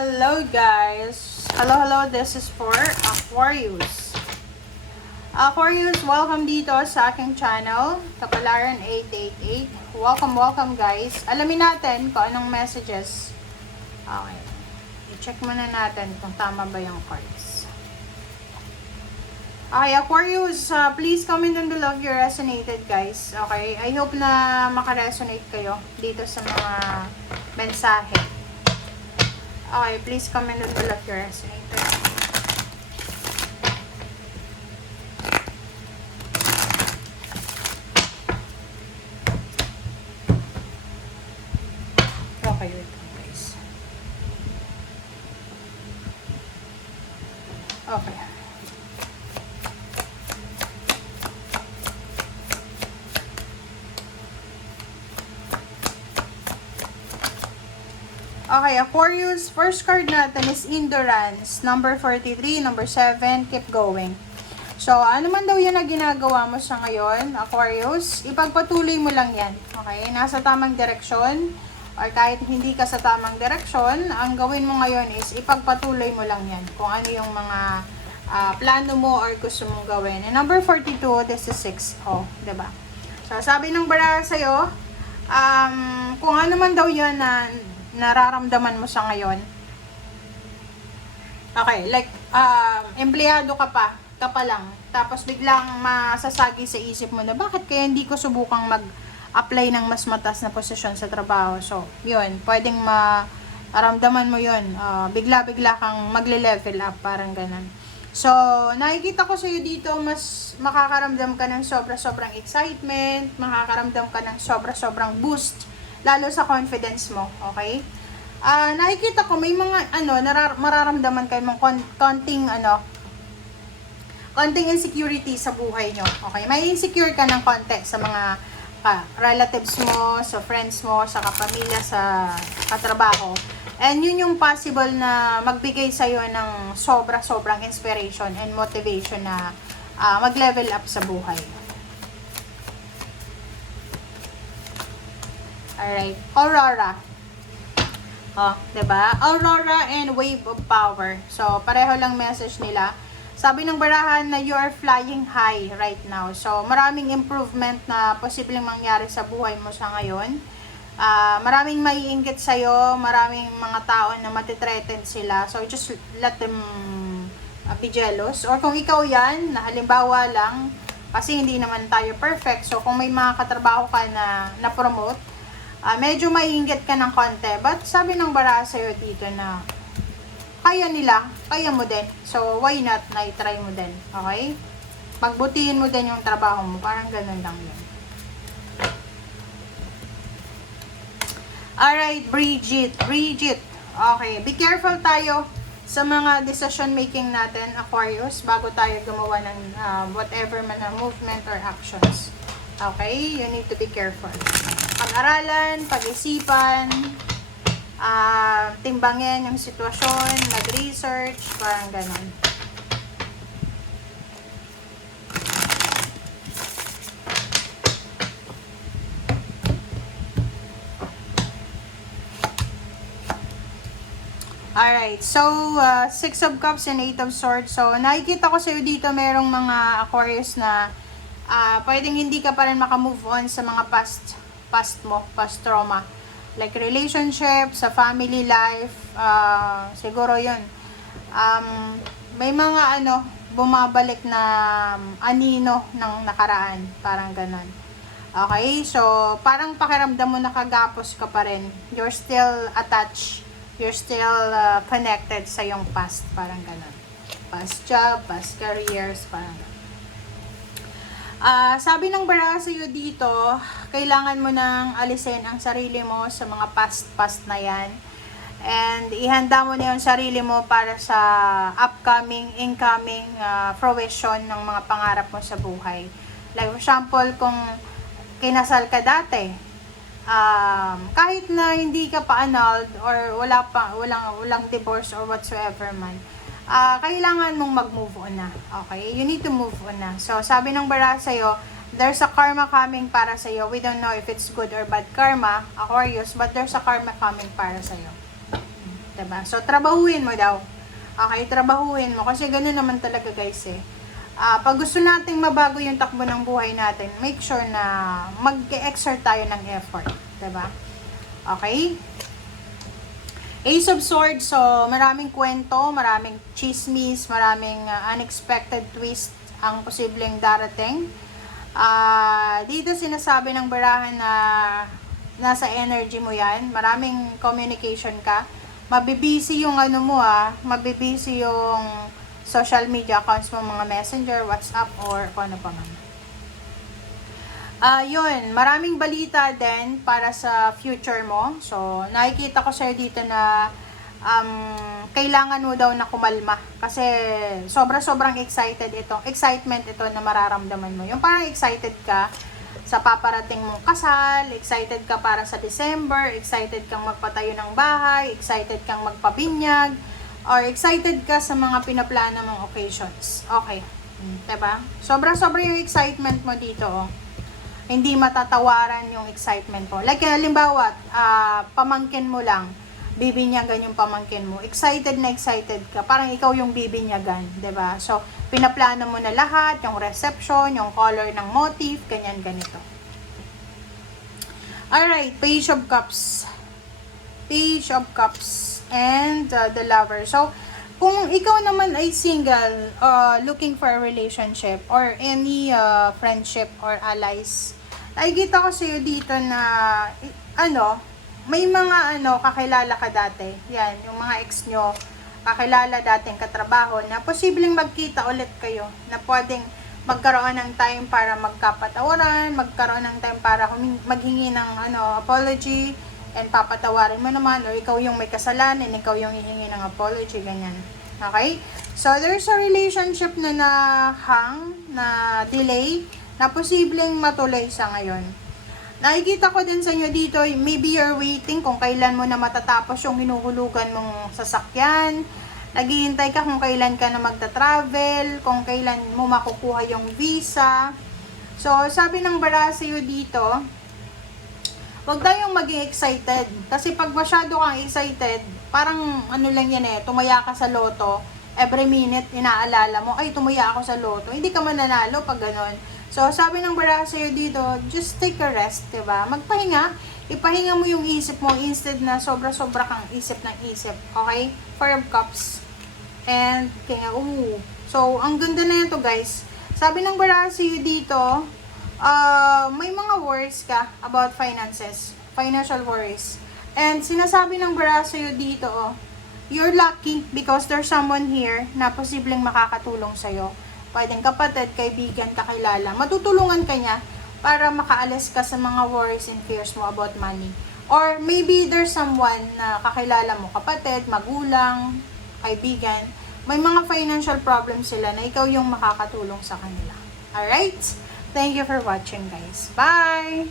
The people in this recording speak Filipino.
Hello guys! Hello, this is for Aquarius. Aquarius, welcome dito sa aking channel, Kapalaran 888. Welcome guys. Alamin natin kung anong messages. Okay. I-check muna natin kung tama ba yung cards. Okay, Aquarius, please comment down below if you resonated guys. Okay, I hope na makaresonate kayo dito sa mga mensahe. Okay, please comment down below if you resonated. Okay, wait lang guys. Okay. Okay, Aquarius, first card natin is Endurance, number 43, number 7, keep going. So, ano man daw yun na ginagawa mo sa ngayon, Aquarius, ipagpatuloy mo lang yan. Okay, nasa tamang direksyon, or kahit hindi ka sa tamang direksyon, ang gawin mo ngayon is ipagpatuloy mo lang yan. Kung ano yung mga plano mo or gusto mong gawin. And number 42, this is 6. Oh, diba? So, sabi ng baraha sa'yo, kung ano man daw yun na nararamdaman mo sa ngayon. Okay, like, empleyado ka pa lang. Tapos biglang masasagi sa isip mo na bakit kaya hindi ko subukang mag-apply ng mas mataas na posisyon sa trabaho. So, yun, pwedeng maramdaman mo yun. Bigla-bigla kang magle-level up, parang ganun. So, nakikita ko sa'yo dito, mas makakaramdam ka ng sobra-sobrang excitement, makakaramdam ka ng sobra-sobrang boost, lalo sa confidence mo, okay? Nakikita ko may mga mararamdaman kayo mga konting insecurity sa buhay nyo, okay? May insecure ka ng konti sa mga relatives mo, sa friends mo, sa kapamilya, sa katrabaho. And yun yung possible na magbigay sa'yo ng sobra-sobrang inspiration and motivation na mag-level up sa buhay. Alright, Aurora. Oh, diba? Aurora and Wave of Power. So, pareho lang message nila. Sabi ng barahan na you are flying high right now. So, maraming improvement na posibleng mangyari sa buhay mo sa ngayon. Maraming maiinggit sa'yo, maraming mga tao na matitreaten sila. So, just let them be jealous. Or kung ikaw yan, na halimbawa lang, kasi hindi naman tayo perfect. So, kung may mga katrabaho ka na promote, medyo maiinggit ka ng konti. But sabi ng baraha sa'yo dito na kaya nila, kaya mo din. So, why not na i-try mo din. Okay? Pagbutihin mo din yung trabaho mo. Parang ganun lang yun. Alright, Bridget. Okay, be careful tayo sa mga decision making natin, Aquarius, bago tayo gumawa ng whatever man na movement or actions. Okay? You need to be careful. Pag-aralan, pag-isipan, timbangin yung sitwasyon, mag-research, parang ganun. Alright, so, 6 of Cups and 8 of Swords. So, nakikita ko sa'yo dito merong mga Aquarius na pwedeng hindi ka pa rin makamove on sa mga past trauma. Like relationship, sa family life, siguro yun. May mga bumabalik na anino ng nakaraan, parang ganun. Okay, so parang pakiramdam mo nakagapos ka pa rin. You're still attached, you're still connected sa yung past, parang ganun. Past job, past careers, parang ganun. Sabi ng baraha sa'yo dito, kailangan mo nang alisin ang sarili mo sa mga past na yan. And ihanda mo na yung sarili mo para sa upcoming, incoming fruition ng mga pangarap mo sa buhay. Like for example, kung kinasal ka dati, kahit na hindi ka pa annulled or walang divorce or whatsoever man, kailangan mong mag-move on na. Okay? You need to move on na. So, sabi ng baraha sa'yo, there's a karma coming para sa'yo. We don't know if it's good or bad karma, Aquarius, but there's a karma coming para sa'yo. Diba? So, trabahuin mo daw. Okay, trabahuin mo. Kasi ganun naman talaga guys eh. Pag gusto nating mabago yung takbo ng buhay natin, make sure na mag-exert tayo ng effort. Diba? Okay? Ace of Swords, so maraming kwento, maraming chismis, maraming unexpected twist ang posibleng darating. Dito sinasabi ng barahan na nasa energy mo yan, maraming communication ka, mabibisi yung ano mo mabibisi yung social media accounts mo, mga messenger, WhatsApp, or kung ano pa man. Yun, maraming balita din para sa future mo. So, nakikita ko sa'yo dito na kailangan mo daw na kumalma. Kasi sobrang excited ito. Excitement ito na mararamdaman mo. Yung parang excited ka sa paparating mong kasal, excited ka para sa December, excited kang magpatayo ng bahay, excited kang magpabinyag, or excited ka sa mga pinaplano mong occasions. Okay. Diba? Sobra yung excitement mo dito, Hindi matatawaran yung excitement mo. Like, halimbawa, pamangkin mo lang, bibinyagan yung pamangkin mo. Excited ka. Parang ikaw yung bibinyagan, 'di ba? So, pinaplano mo na lahat, yung reception, yung color ng motif, ganyan, ganito. Alright, Page of Cups. Page of Cups and the Lover. So, kung ikaw naman ay single, looking for a relationship or any friendship or allies, nakikita ko sa'yo dito na, may mga kakilala ka dati. Yan, yung mga ex nyo, kakilala dating katrabaho na posibleng magkita ulit kayo, na pwedeng magkaroon ng time para magkapatawaran, magkaroon ng time para maghingi ng apology, and papatawarin mo naman, or ikaw yung may kasalanan, ikaw yung hihingi ng apology, ganyan. Okay? So, there's a relationship na na delay, na posibleng matuloy sa ngayon. Nakikita ko din sa inyo dito, maybe you're waiting kung kailan mo na matatapos yung hinuhulugan mong sasakyan. Naghihintay ka kung kailan ka na magta-travel, kung kailan mo makukuha yung visa. So, sabi ng bara sa iyo dito, huwag tayong maging excited. Kasi pag masyado kang excited, parang lang yan tumaya ka sa loto. Every minute, inaalala mo, ay, tumaya ako sa loto. Hindi ka mananalo pag ganon. So, sabi ng bara sa'yo dito, just take a rest, diba? Magpahinga. Ipahinga mo yung isip mo instead na sobra-sobra kang isip ng isip. Okay? Four of Cups. And, kaya, So, ang ganda na ito, guys. Sabi ng bara sa'yo dito, may mga worries ka about finances. Financial worries. And, sinasabi ng bara sa'yo dito, you're lucky because there's someone here na posibleng makakatulong sa'yo. Pwedeng kapatid, kaibigan, kakilala. Matutulungan ka niya para makaalis ka sa mga worries and fears mo about money. Or maybe there's someone na kakilala mo, kapatid, magulang, kaibigan. May mga financial problems sila na ikaw yung makakatulong sa kanila. Alright? Thank you for watching, guys. Bye!